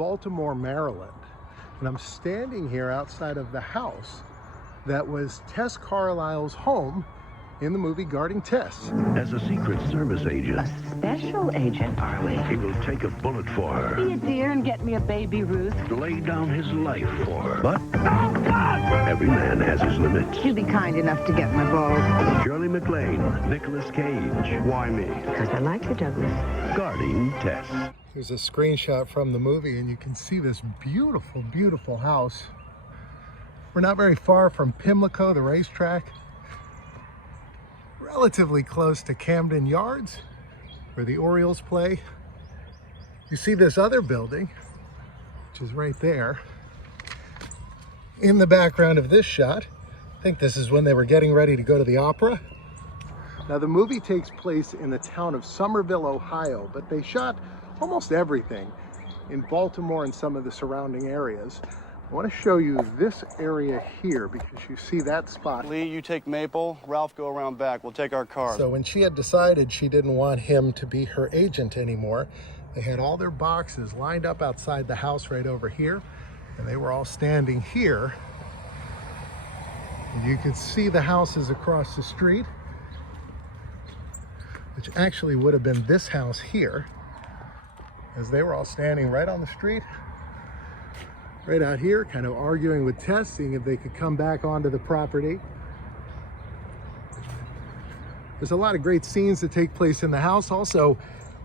Baltimore, Maryland. And I'm standing here outside of the house that was Tess Carlile's home in the movie Guarding Tess. As a Secret Service agent. A special agent, are we? He will take a bullet for her. Be a dear and get me a baby, Ruth. Lay down his life for her. But every man has his limits. You be kind enough to get my balls. Shirley MacLaine, Nicolas Cage. Why me? Because I like you, Douglas. Guarding Tess. Here's a screenshot from the movie, and you can see this beautiful, beautiful house. We're not very far from Pimlico, the racetrack. Relatively close to Camden Yards, where the Orioles play. You see this other building, which is right there. In the background of this shot, I think this is when they were getting ready to go to the opera. Now the movie takes place in the town of Somerville, Ohio, but they shot almost everything in Baltimore and some of the surrounding areas. I want to show you this area here because you see that spot. Lee, you take Maple. Ralph, go around back. We'll take our car. So when she had decided she didn't want him to be her agent anymore, they had all their boxes lined up outside the house right over here, and they were all standing here. And you could see the houses across the street, which actually would have been this house here, as they were all standing right on the street. Right out here, kind of arguing with Tess, seeing if they could come back onto the property. There's a lot of great scenes that take place in the house. Also,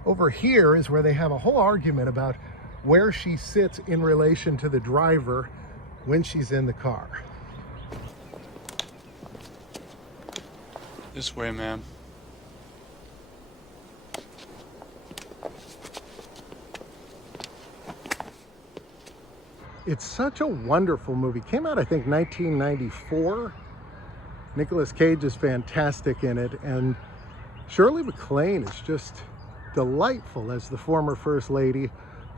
over here is where they have a whole argument about where she sits in relation to the driver when she's in the car. This way, ma'am. It's such a wonderful movie. Came out, I think, 1994. Nicolas Cage is fantastic in it, and Shirley MacLaine is just delightful as the former First Lady.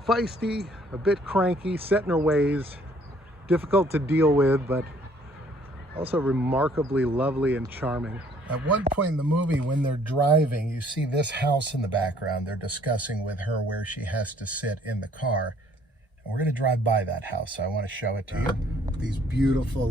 Feisty, a bit cranky, set in her ways, difficult to deal with, but also remarkably lovely and charming. At one point in the movie, when they're driving, you see this house in the background. They're discussing with her where she has to sit in the car. We're going to drive by that house, so I want to show it to you. These beautiful,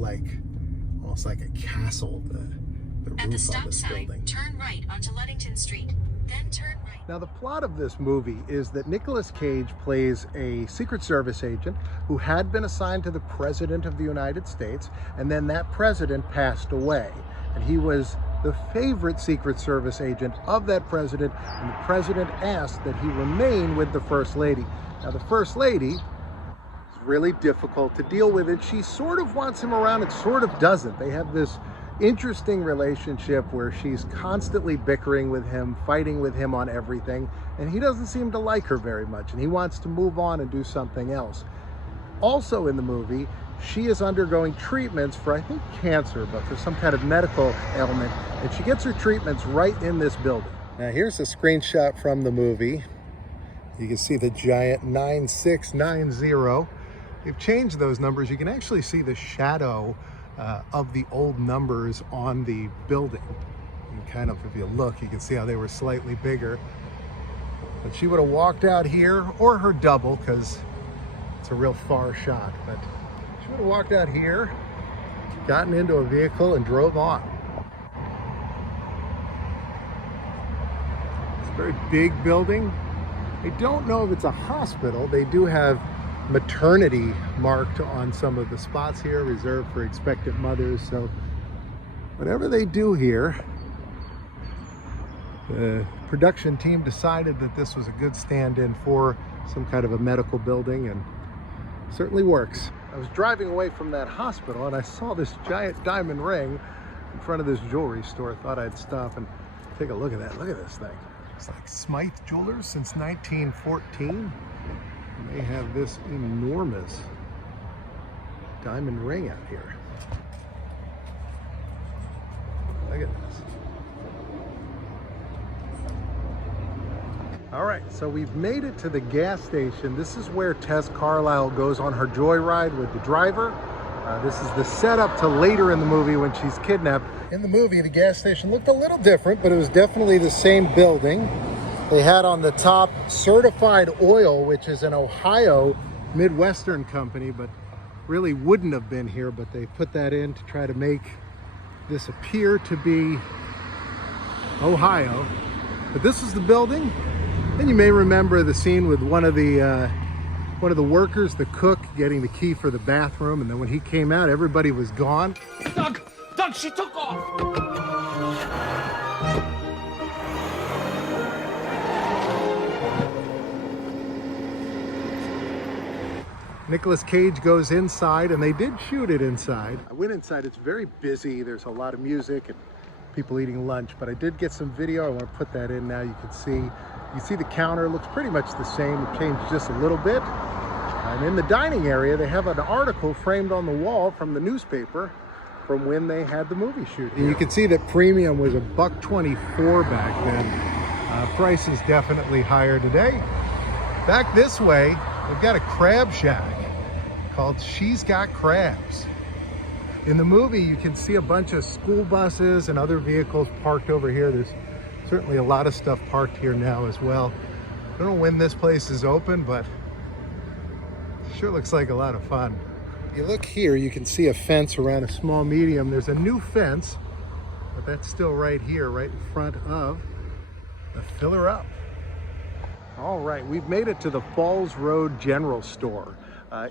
almost like a castle, the roof At the stop on this sign, building. turn right onto Ludington Street, then turn right. Now, the plot of this movie is that Nicolas Cage plays a Secret Service agent who had been assigned to the President of the United States, and then that president passed away. And he was the favorite Secret Service agent of that president, and the president asked that he remain with the First Lady. Now, the First Lady really difficult to deal with, and she sort of wants him around and sort of doesn't. They have this interesting relationship where she's constantly bickering with him, fighting with him on everything, and he doesn't seem to like her very much, and he wants to move on and do something else. Also in the movie, she is undergoing treatments for, I think, cancer, but for some kind of medical ailment, and she gets her treatments right in this building. Now here's a screenshot from the movie. You can see the giant 9690. They've changed those numbers. You can actually see the shadow of the old numbers on the building. And kind of, if you look, you can see how they were slightly bigger. But she would have walked out here, or her double, because it's a real far shot. But she would have walked out here, gotten into a vehicle, and drove on. It's a very big building. I don't know if it's a hospital. They do have maternity marked on some of the spots here, reserved for expectant mothers. So whatever they do here, the production team decided that this was a good stand-in for some kind of a medical building, and certainly works. I was driving away from that hospital and I saw this giant diamond ring in front of this jewelry store. I thought I'd stop and take a look at that. Look at this thing. It's like Smythe Jewelers since 1914. And they have this enormous diamond ring out here. Look at this. All right, so we've made it to the gas station. This is where Tess Carlile goes on her joyride with the driver. This is the setup to later in the movie when she's kidnapped. In the movie, the gas station looked a little different, but it was definitely the same building. They had on the top certified oil, which is an Ohio Midwestern company, but really wouldn't have been here, but they put that in to try to make this appear to be Ohio. But this is the building. And you may remember the scene with one of the workers, the cook, getting the key for the bathroom, and then when he came out, everybody was gone. Doug, she took off. Nicolas Cage goes inside, and they did shoot it inside. I went inside. It's very busy. There's a lot of music and people eating lunch, but I did get some video. I want to put that in now. You can see the counter looks pretty much the same. It changed just a little bit. And in the dining area, they have an article framed on the wall from the newspaper from when they had the movie shoot. And you can see that premium was $1.24 back then. Price is definitely higher today. Back this way, we've got a crab shack called She's Got Crabs. In the movie, you can see a bunch of school buses and other vehicles parked over here. There's certainly a lot of stuff parked here now as well. I don't know when this place is open, but it sure looks like a lot of fun. You look here, you can see a fence around a small medium. There's a new fence, but that's still right here, right in front of the Filler Up. All right, we've made it to the Falls Road General Store.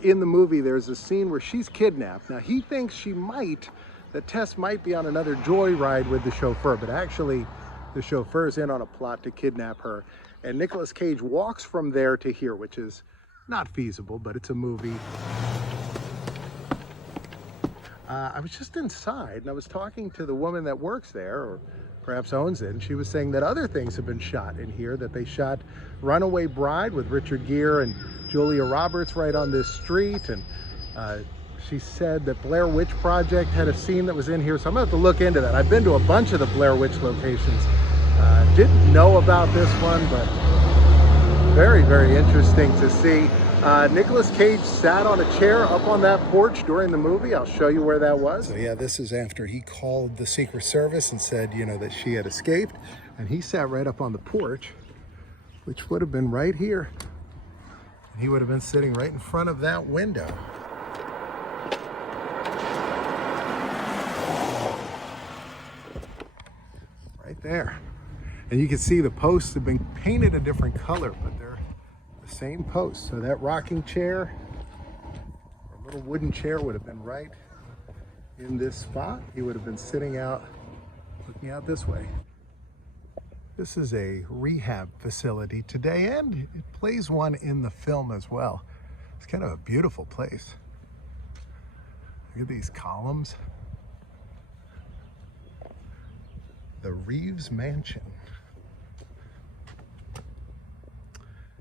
In the movie, there's a scene where she's kidnapped. Now, he thinks that Tess might be on another joyride with the chauffeur, but actually, the chauffeur's in on a plot to kidnap her. And Nicolas Cage walks from there to here, which is not feasible, but it's a movie. I was just inside, and I was talking to the woman that works there, or perhaps owns it, and she was saying that other things have been shot in here, that they shot Runaway Bride with Richard Gere and Julia Roberts right on this street, and she said that Blair Witch Project had a scene that was in here, so I'm gonna have to look into that. I've been to a bunch of the Blair Witch locations. Didn't know about this one, but very, very interesting to see. Nicolas Cage sat on a chair up on that porch during the movie. I'll show you where that was. So yeah, this is after he called the Secret Service and said, that she had escaped. And he sat right up on the porch, which would have been right here. And he would have been sitting right in front of that window. Right there. And you can see the posts have been painted a different color, but they're the same post. So that rocking chair, or little wooden chair, would have been right in this spot. He would have been sitting out, looking out this way. This is a rehab facility today, and it plays one in the film as well. It's kind of a beautiful place. Look at these columns. The Reeves Mansion.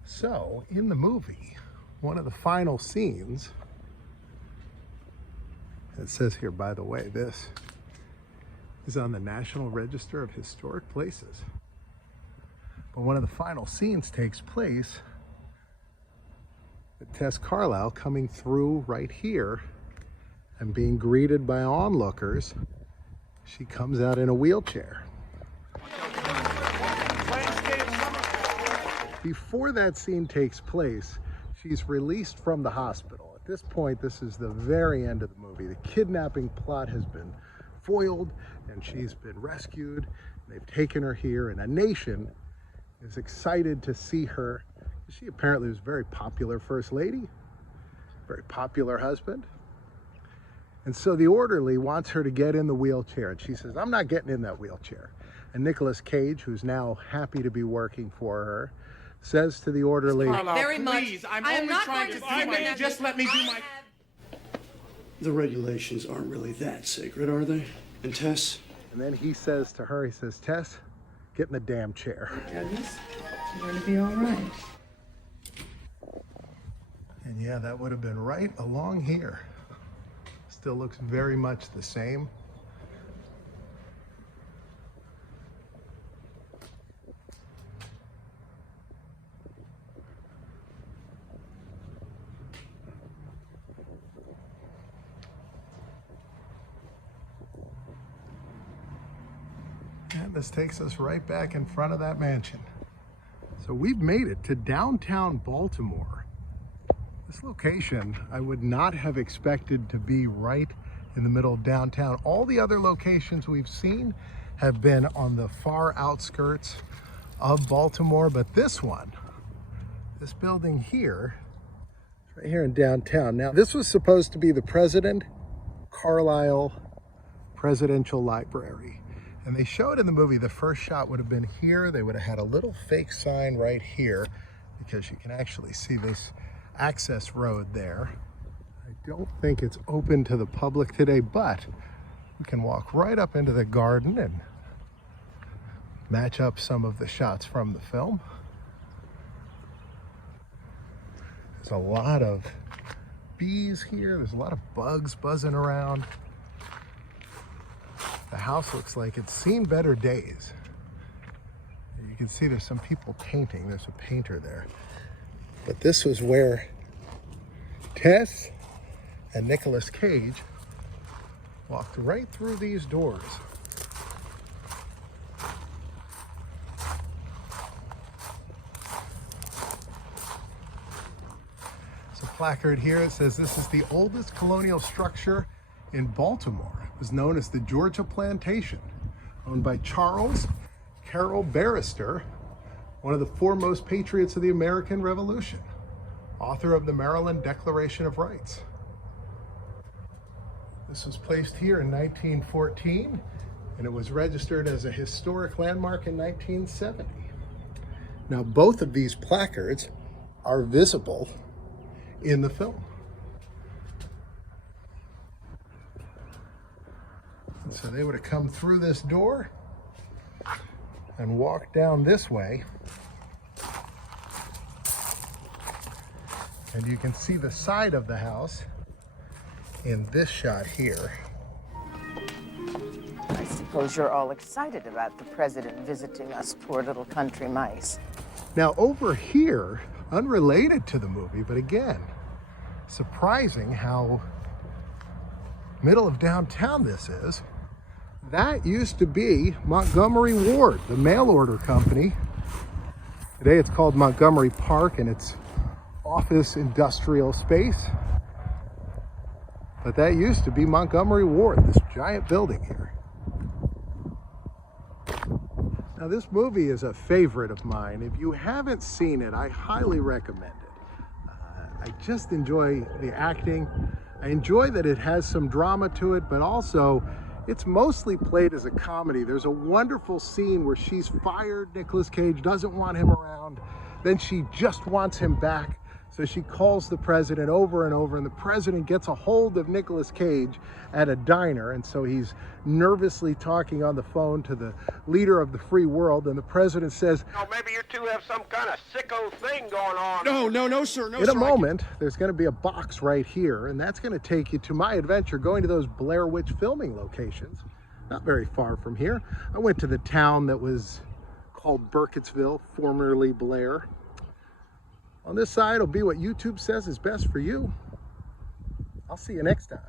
So, in the movie, one of the final scenes, it says here, by the way, this is on the National Register of Historic Places. But one of the final scenes takes place with Tess Carlile coming through right here and being greeted by onlookers. She comes out in a wheelchair. Before that scene takes place, she's released from the hospital. At this point, this is the very end of the movie. The kidnapping plot has been foiled, and she's been rescued. They've taken her here, and a nation is excited to see her. She apparently was a very popular first lady, very popular husband. And so the orderly wants her to get in the wheelchair, and she says, I'm not getting in that wheelchair. And Nicolas Cage, who's now happy to be working for her, says to the orderly, Very much. I'm only trying to do my... Just let me do my... The regulations aren't really that sacred, are they? And Tess? And then he says to her, he says, Tess, get in the damn chair. Goodness, you're gonna be all right. And yeah, that would have been right along here. Still looks very much the same. And this takes us right back in front of that mansion. So we've made it to downtown Baltimore. This location, I would not have expected to be right in the middle of downtown. All the other locations we've seen have been on the far outskirts of Baltimore, but this one, this building here, right here in downtown. Now, this was supposed to be the President Carlile Presidential Library. And they showed in the movie the first shot would have been here. They would have had a little fake sign right here because you can actually see this access road there. I don't think it's open to the public today, but we can walk right up into the garden and match up some of the shots from the film. There's a lot of bees here. There's a lot of bugs buzzing around. The house looks like it's seen better days. You can see there's some people painting. There's a painter there. But this was where Tess and Nicolas Cage walked right through these doors. There's a placard here that says this is the oldest colonial structure in Baltimore. It was known as the Georgia Plantation, owned by Charles Carroll Barrister, one of the foremost patriots of the American Revolution, author of the Maryland Declaration of Rights. This was placed here in 1914, and it was registered as a historic landmark in 1970. Now, both of these placards are visible in the film. And so they would have come through this door and walked down this way. And you can see the side of the house in this shot here. I suppose you're all excited about the president visiting us poor little country mice. Now over here, unrelated to the movie, but again, surprising how middle of downtown this is. That used to be Montgomery Ward, the mail order company. Today it's called Montgomery Park, and it's office industrial space. But that used to be Montgomery Ward, this giant building here. Now this movie is a favorite of mine. If you haven't seen it, I highly recommend it. I just enjoy the acting. I enjoy that it has some drama to it, but also it's mostly played as a comedy. There's a wonderful scene where she's fired Nicolas Cage, doesn't want him around, then she just wants him back. So she calls the president over and over, and the president gets a hold of Nicolas Cage at a diner, and so he's nervously talking on the phone to the leader of the free world, and the president says, "Oh, maybe you two have some kind of sicko thing going on." No, sir. in a moment, there's going to be a box right here, and that's going to take you to my adventure going to those Blair Witch filming locations. Not very far from here. I went to the town that was called Burkittsville, formerly Blair. On this side will be what YouTube says is best for you. I'll see you next time.